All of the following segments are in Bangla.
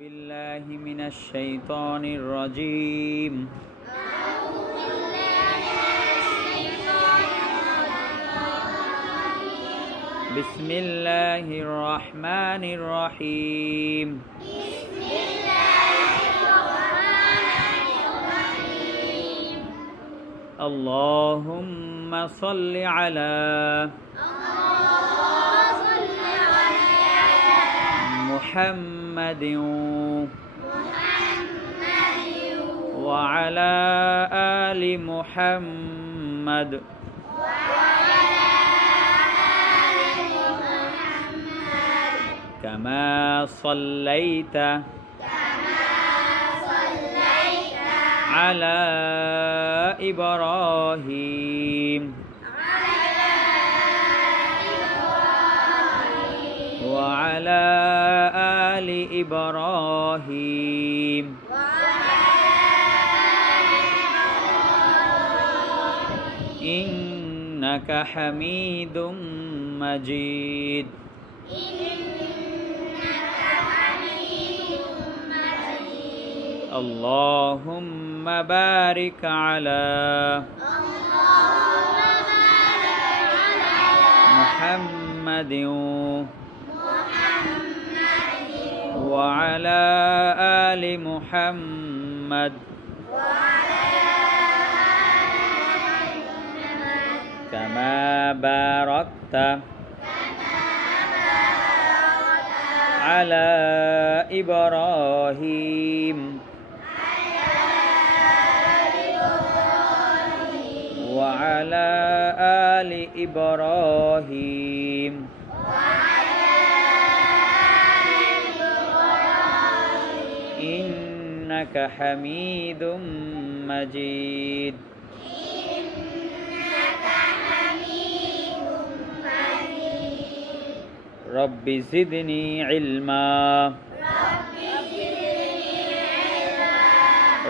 بالله من الشيطان الرجيم بسم الله الرحمن الرحيم اللهم صل على محمد وعلى آل محمد كما صليت على إبراهيم وعلى آل إبراهيم إنك حميد مجيد اللهم بارك على محمد وعلى آل محمد كما باركت على إبراهيم وعلى آل إبراهيم إنك حميد مجيد رب زدني علما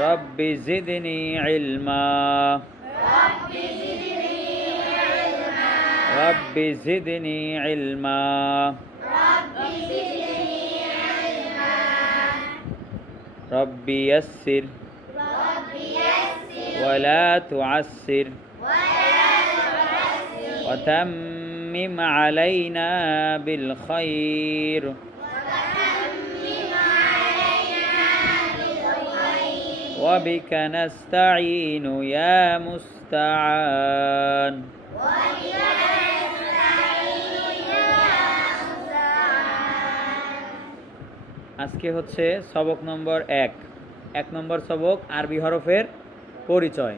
رب زدني علما رب زدني علما رب يسر ولا تعسر وتمم علينا بالخير وبك نستعين يا مستعان আজকে হচ্ছে সবক নম্বর 1 নম্বর সবক আরবি হরফের পরিচয়।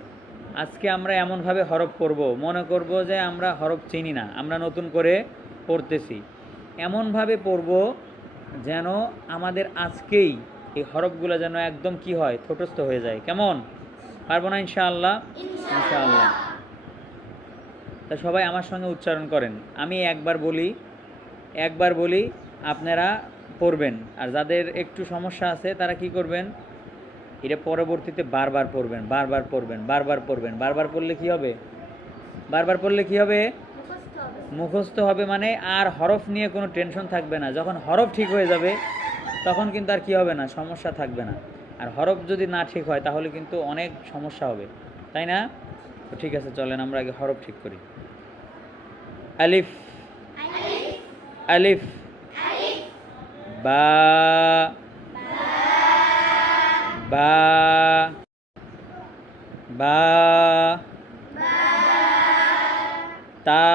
আজকে আমরা এমনভাবে হরফ পড়ব, মনে করব যে আমরা হরফ চিনি না, আমরা নতুন করে পড়তেছি। এমনভাবে পড়ব যেন আমাদের আজকেই এই হরফগুলো যেন একদম কি হয়, ঠোঁটস্থ হয়ে যায়। কেমন? পারবো না ইনশাআল্লাহ? ইনশাআল্লাহ। তা সবাই আমার সঙ্গে উচ্চারণ করেন। আমি একবার বলি আপনারা পড়বেন, আর যাদের একটু সমস্যা আছে তারা কি করবেন, এটা পরবর্তীতে বারবার পড়বেন। বারবার পড়লে কি হবে? মুখস্থ হবে। মানে আর হরফ নিয়ে কোনো টেনশন থাকবে না। যখন হরফ ঠিক হয়ে যাবে তখন কিন্তু আর কি হবে না, সমস্যা থাকবে না। আর হরফ যদি না ঠিক হয় তাহলে কিন্তু অনেক সমস্যা হবে, তাই না? তো ঠিক আছে, চলেন আমরা আগে হরফ ঠিক করি। আলিফ আলিফ বা বা বা তা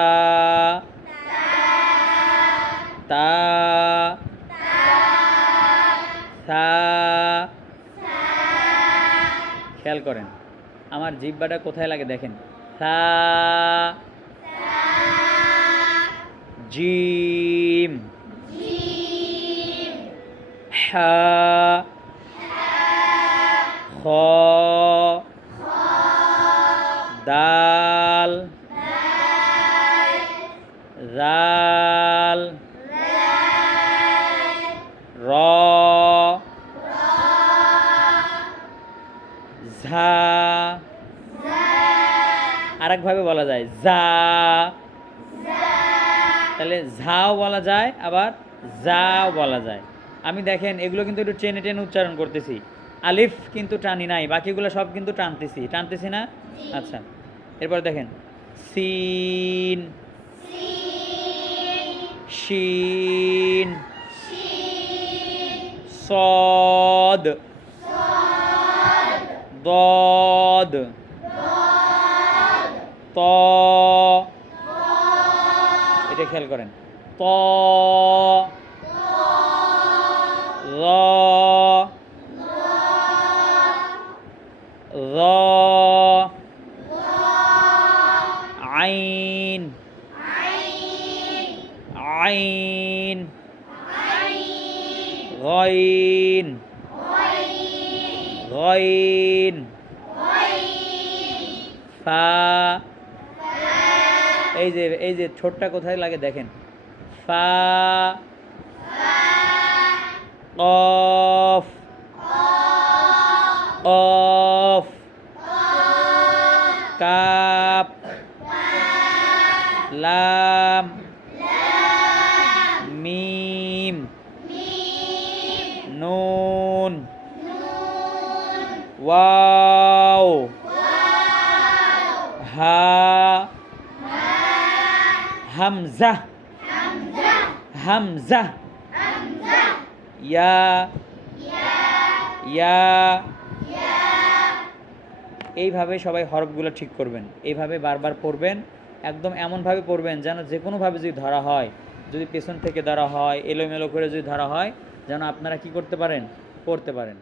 তা সা। খেয়াল করেন আমার জিহ্বাটা কোথায় লাগে, দেখেন। সা জিম হা খ দাল জাল র ঝা। আরেকভাবে বলা যায় যা, তাহলে ঝাও বলা যায় আবার যাও বলা যায়। আমি দেখেন এগুলো কিন্তু একটু টেনে টেনে উচ্চারণ করতেছি, আলিফ কিন্তু টানি নাই, বাকিগুলো সব কিন্তু টানতেছি, টানতেছি না? আচ্ছা, এরপর দেখেন সিন, শিন, صاد ضاد ত, এটা খেয়াল করেন, ত র র আইন আইন গইন গইন ফা, এই যে ঠোঁটটা কোথায় লাগে দেখেন, ফা কফ কফ কাপ লাম মিম নুন ওয়াও হা হামজা হামজা ইয়া ইয়া, এইভাবে সবাই হরফগুলো ঠিক করবেন, এইভাবে বারবার পড়বেন, একদম এমনভাবে পড়বেন যেন যে কোনোভাবে যদি ধরা হয়, যদি পেছন থেকে ধরা হয়, এলোমেলো করে যদি ধরা হয়, যেন আপনারা কি করতে পারেন, পড়তে পারেন।